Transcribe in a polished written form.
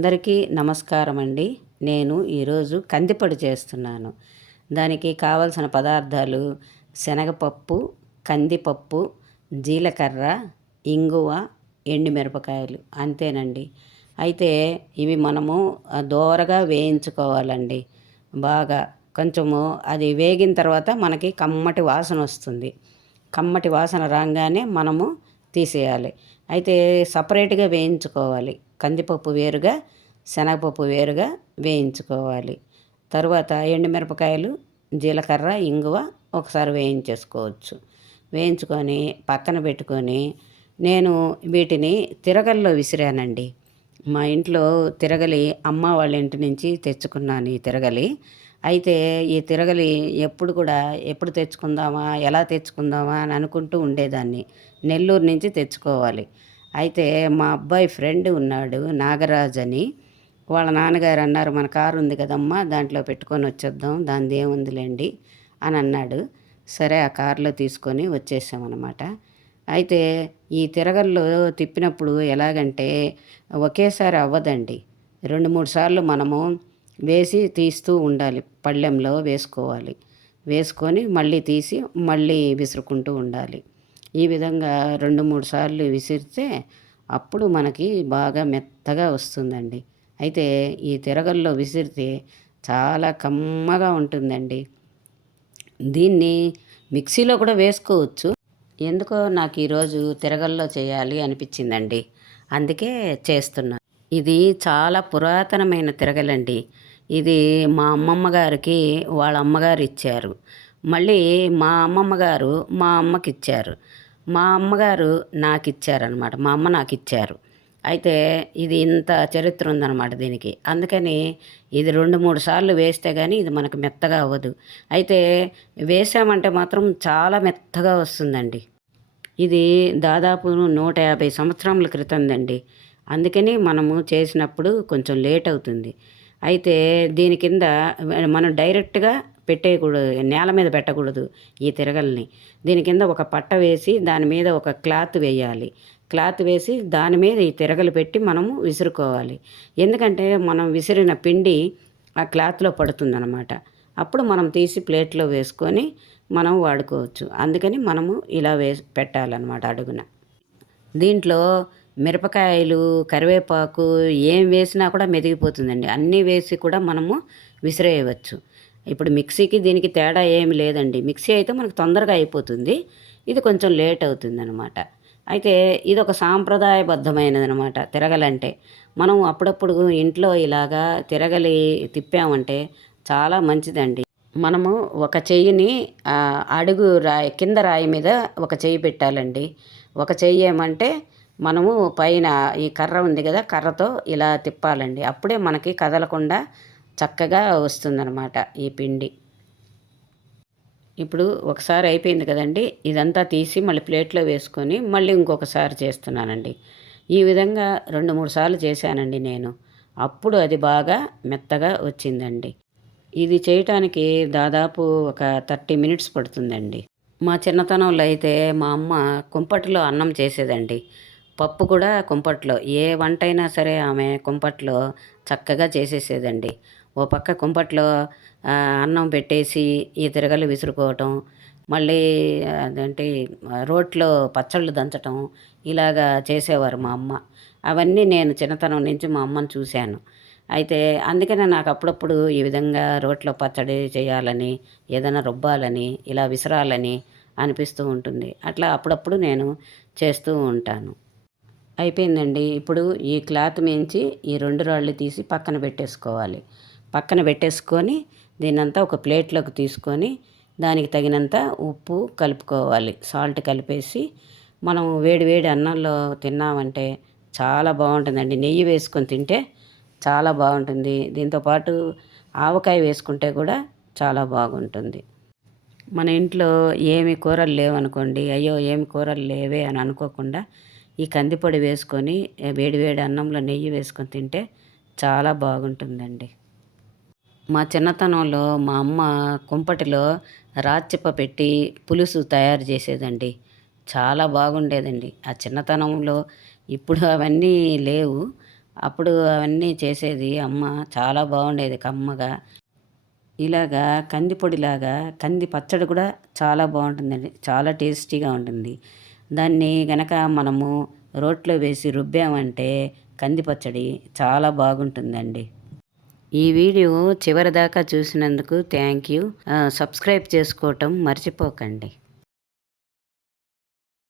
అందరికీ నమస్కారం అండి. నేను ఈరోజు కందిపొడి చేస్తున్నాను. దానికి కావలసిన పదార్థాలు శనగపప్పు, కందిపప్పు, జీలకర్ర, ఇంగువ, ఎండుమిరపకాయలు అంతేనండి. అయితే ఇవి మనము దోరగా వేయించుకోవాలండి. బాగా కొంచెము అది వేగిన తర్వాత మనకి కమ్మటి వాసన వస్తుంది. కమ్మటి వాసన రాగానే మనము తీసేయాలి. అయితే సపరేట్గా వేయించుకోవాలి. కందిపప్పు వేరుగా, శనగపప్పు వేరుగా వేయించుకోవాలి. తరువాత ఎండుమిరపకాయలు, జీలకర్ర, ఇంగువ ఒకసారి వేయించేసుకోవచ్చు. వేయించుకొని పక్కన పెట్టుకొని నేను వీటిని తిరగల్లో విసిరానండి. మా ఇంట్లో తిరగలి అమ్మ వాళ్ళ ఇంటి నుంచి తెచ్చుకున్నాను ఈ తిరగలి. అయితే ఈ తిరగలి ఎప్పుడు తెచ్చుకుందామా, ఎలా తెచ్చుకుందామా అని అనుకుంటూ ఉండేదాన్ని. నెల్లూరు నుంచి తెచ్చుకోవాలి. అయితే మా అబ్బాయి ఫ్రెండ్ ఉన్నాడు నాగరాజ్ అని. వాళ్ళ నాన్నగారు అన్నారు, మన కారు ఉంది కదమ్మా, దాంట్లో పెట్టుకొని వచ్చేద్దాం, దానిది ఏముందిలేండి అని అన్నాడు. సరే ఆ కారులో తీసుకొని వచ్చేసామన్నమాట. అయితే ఈ తిరగల్లో తిప్పినప్పుడు ఎలాగంటే ఒకేసారి అవ్వదండి. 2-3 సార్లు మనము వేసి తీస్తూ ఉండాలి. పళ్ళెంలో వేసుకోవాలి. వేసుకొని మళ్ళీ తీసి మళ్ళీ విసురుకుంటూ ఉండాలి. ఈ విధంగా 2-3 సార్లు విసిరితే అప్పుడు మనకి బాగా మెత్తగా వస్తుందండి. అయితే ఈ తిరగల్లో విసిరితే చాలా కమ్మగా ఉంటుందండి. దీన్ని మిక్సీలో కూడా వేసుకోవచ్చు. ఎందుకో నాకు ఈరోజు తిరగల్లో చేయాలి అనిపించిందండి. అందుకే చేస్తున్నా. ఇది చాలా పురాతనమైన తిరగలండి. ఇది మా అమ్మమ్మ గారికి వాళ్ళ అమ్మగారు ఇచ్చారు. మళ్ళీ మా అమ్మమ్మ గారు మా అమ్మకి ఇచ్చారు. మా అమ్మగారు నాకు ఇచ్చారనమాట. మా అమ్మ నాకు ఇచ్చారు. అయితే ఇది ఇంత చరిత్ర ఉందన్నమాట దీనికి. అందుకని ఇది 2-3 సార్లు వేస్తే కానీ ఇది మనకు మెత్తగా అవ్వదు. అయితే వేసామంటే మాత్రం చాలా మెత్తగా వస్తుందండి. ఇది దాదాపు 150 సంవత్సరముల క్రితందండి. అందుకని మనము చేసినప్పుడు కొంచెం లేట్ అవుతుంది. అయితే దీని కింద మనం డైరెక్ట్గా పెట్టేయకూడదు, నేల మీద పెట్టకూడదు ఈ తిరగల్ని. దీని కింద ఒక పట్ట వేసి దాని మీద ఒక క్లాత్ వేయాలి. క్లాత్ వేసి దాని మీద ఈ తిరగలు పెట్టి మనము విసురుకోవాలి. ఎందుకంటే మనం విసిరిన పిండి ఆ క్లాత్లో పడుతుందన్నమాట. అప్పుడు మనం తీసి ప్లేట్లో వేసుకొని మనం వాడుకోవచ్చు. అందుకని మనము ఇలా పెట్టాలన్నమాట అడుగున. దీంట్లో మిరపకాయలు, కరివేపాకు ఏం వేసినా కూడా మెదిగిపోతుందండి. అన్నీ వేసి కూడా మనము విసిరేయవచ్చు. ఇప్పుడు మిక్సీకి దీనికి తేడా ఏమి లేదండి. మిక్సీ అయితే మనకు తొందరగా అయిపోతుంది. ఇది కొంచెం లేట్ అవుతుందన్నమాట. అయితే ఇది ఒక సాంప్రదాయబద్ధమైనదనమాట తిరగలంటే. మనం అప్పుడప్పుడు ఇంట్లో ఇలాగా తిరగలి తిప్పామంటే చాలా మంచిదండి. మనము ఒక చెయ్యిని అడుగు రాయి కింద రాయి మీద ఒక చెయ్యి పెట్టాలండి. ఒక చెయ్యి ఏమంటే మనము పైన ఈ కర్ర ఉంది కదా, కర్రతో ఇలా తిప్పాలండి. అప్పుడే మనకి కదలకుండా చక్కగా వస్తుందన్నమాట ఈ పిండి. ఇప్పుడు ఒకసారి అయిపోయింది కదండి, ఇదంతా తీసి మళ్ళీ ప్లేట్లో వేసుకొని మళ్ళీ ఇంకొకసారి చేస్తున్నానండి. ఈ విధంగా 2-3 సార్లు చేశానండి నేను. అప్పుడు అది బాగా మెత్తగా వచ్చిందండి. ఇది చేయటానికి దాదాపు ఒక 30 మినిట్స్ పడుతుందండి. మా చిన్నతనంలో అయితే మా అమ్మ కుంపటిలో అన్నం చేసేదండి. పప్పు కూడా కుంపట్లో. ఏ వంటైనా సరే ఆమె కుంపట్లో చక్కగా చేసేసేదండి. ఓ పక్క కుంపట్లో అన్నం పెట్టేసి ఈ తిరగలు విసురుకోవటం, మళ్ళీ అదేంటి రోట్లో పచ్చళ్ళు దంచటం, ఇలాగా చేసేవారు మా అమ్మ. అవన్నీ నేను చిన్నతనం నుంచి మా అమ్మని చూశాను. అయితే అందుకనే నాకు అప్పుడప్పుడు ఈ విధంగా రోట్లో పచ్చడి చేయాలని, ఏదైనా రుబ్బాలని, ఇలా విసరాలని అనిపిస్తూ ఉంటుంది. అట్లా అప్పుడప్పుడు నేను చేస్తూ ఉంటాను. అయిపోయిందండి. ఇప్పుడు ఈ క్లాత్ మించి ఈ 2 రాళ్ళు తీసి పక్కన పెట్టేసుకోవాలి. పక్కన పెట్టేసుకొని దీన్నంతా ఒక ప్లేట్లోకి తీసుకొని దానికి తగినంత ఉప్పు కలుపుకోవాలి. సాల్ట్ కలిపేసి మనం వేడి వేడి అన్నంలో తిన్నామంటే చాలా బాగుంటుందండి. నెయ్యి వేసుకొని తింటే చాలా బాగుంటుంది. దీంతోపాటు ఆవకాయ వేసుకుంటే కూడా చాలా బాగుంటుంది. మన ఇంట్లో ఏమి కూరలు లేవనుకోండి, అయ్యో ఏమి కూరలు లేవే అని అనుకోకుండా ఈ కందిపొడి వేసుకొని వేడి వేడి అన్నంలో నెయ్యి వేసుకొని తింటే చాలా బాగుంటుందండి. మా చిన్నతనంలో మా అమ్మ కుంపటిలో రాచిప్ప పెట్టి పులుసు తయారు చేసేదండి. చాలా బాగుండేదండి ఆ చిన్నతనంలో. ఇప్పుడు అవన్నీ లేవు. అప్పుడు అవన్నీ చేసేది అమ్మ. చాలా బాగుండేది కమ్మగా. ఇలాగా కంది పొడిలాగా కంది పచ్చడి కూడా చాలా బాగుంటుందండి. చాలా టేస్టీగా ఉంటుంది. దాన్ని గనక మనము రోట్లో వేసి రుబ్బామంటే కంది పచ్చడి చాలా బాగుంటుందండి. ఈ వీడియో చివరిదాకా చూసినందుకు థ్యాంక్ యూ. సబ్స్క్రైబ్ చేసుకోవటం మర్చిపోకండి.